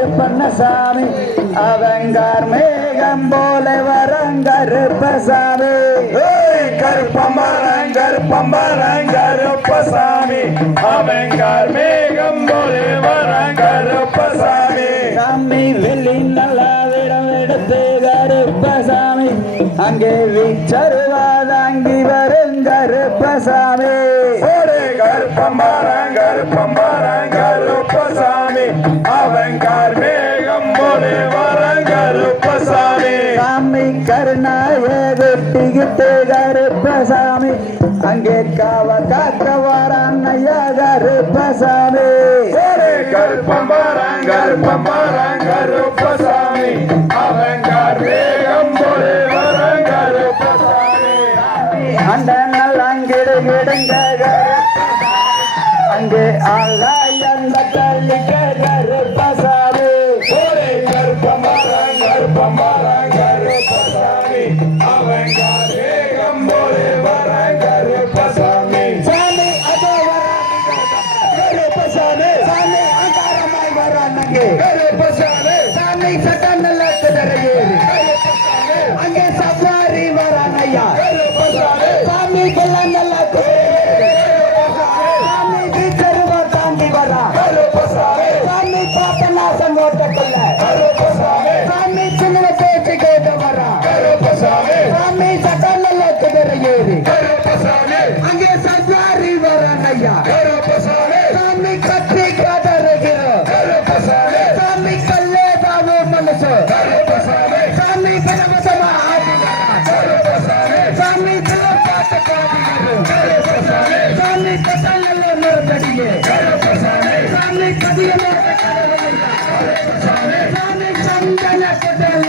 கருப்பசாமி அவங்கார் மேகம் போல வரங்கருப்பசாமி கருப்பம்பரம் கருப்பம்பரம் கருப்பசாமி. அவங்கார் மேகம் போலே வரம் கருப்பசாமி. சாமி வெள்ளி நல்லா விடம் எடுத்து கருப்பசாமி. அங்கே வீச்சருவாதாங்கி வரும் கருப்பசாமி. ஒரு கருப்பம்பரம் கருப்பம்பரம் குட்டிக்கிட்டு கருப்பசாமி அங்கே காவ காக்க வரான் ஐயா கருப்பசாமி. அவங்கார் மேகம் போலே வரம் கருப்பசாமி. அந்த நல்லாங்கிடு கிடுங்க அங்கே ஆளாய் அந்த தள்ளிக்க கருப்பசாமி அங்கே சவாரி வரான் ஐயா சாமி கொல்லாம் நல்ல சாமி வீச்சருவா தாண்டி வரா. சாமி பாப்பநாசம் ஓட்டக்குள்ள. கருப்பசாமி சாமி சின்ன பேச்சு கேட்டு வரா. சாமி சட்டம் குதிரை ஏறி. அங்கே கருப்பசாமி சாமி பாட்டு பாடுகிறோம் கருப்பசாமி சாமி கட்டளல்ல மறுபடியே கருப்பசாமி சாமி கதியமே சாமி சந்தன கட்டளைங்க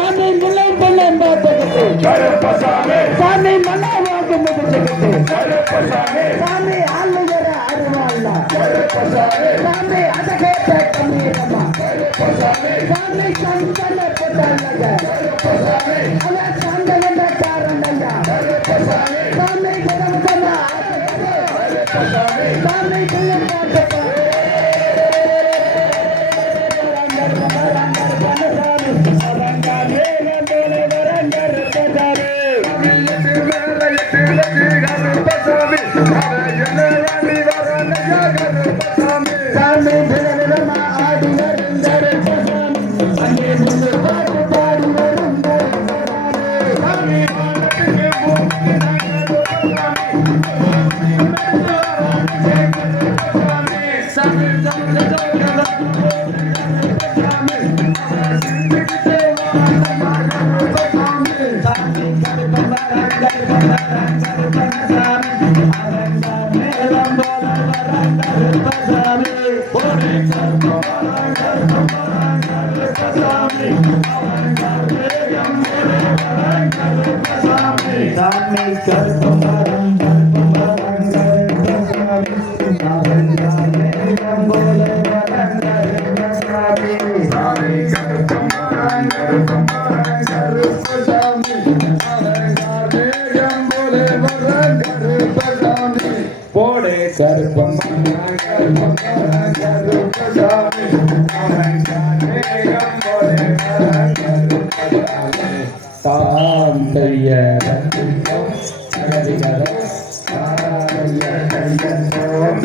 சாமி. மலை வாக்கு முடிச்சுக்கிட்டு. கருப்பசாமி சாமி ஆளுகிற அருவாள்ல. சாமி அதை கேட்ட கம்மீரமா சாமி சந்தன போட்டாங்க அவன் சந்தன காரணங்க சாமி கிடந்தா சாமி பிள்ளை சாமி சாமி கண்டறிய கண்டிப்போம் கண்டிப்போம்